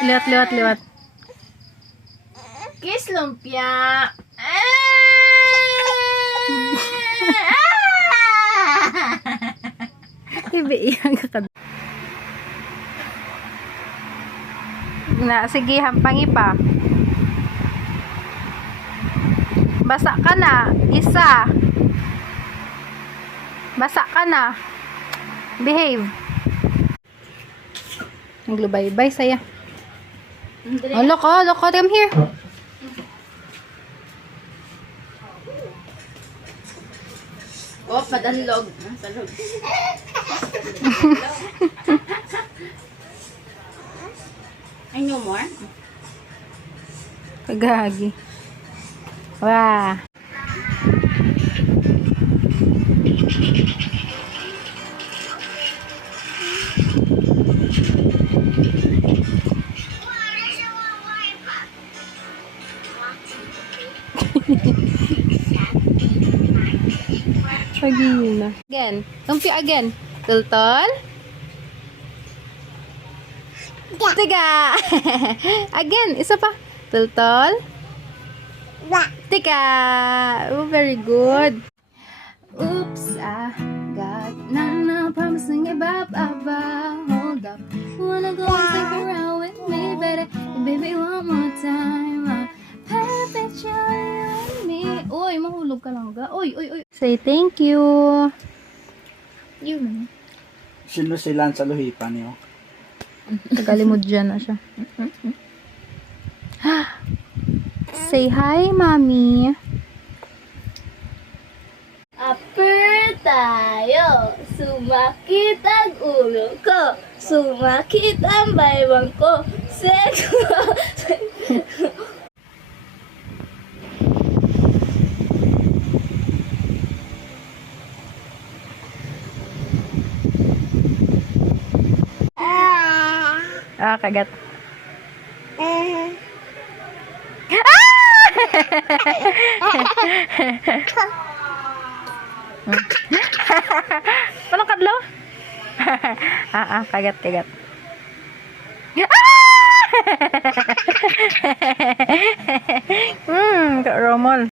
Liwat. Kiss lumpia. Ibigyan ka ka. Na, sige, hampangi pa. Basa ka na. Isa. Basa ka na. Behave. Naglubay-bay saya. Oh, look. Come here. Oh, padalog. Sa log. I know more. Kagagi. Wah. Pagina. Again. Lumpia again. Tultol. Tiga. Again. Isa pa. Tultol. Tiga. Oh, very good. Oops, I got no promising about. Hold up. Wanna go and stick around with me, baby, one more time. Perfect, you and me. Uy, mahulog ka lang ga. Uy. Say thank you. You. Sino sila sa luhipan niyo? Tagalimod dyan na siya. Say hi, mommy. Upper tayo. Sumakit ang ulo ko. Sumakit ang baywang ko. Seko. Kagat. Paano kadlo? Kagat. Romol.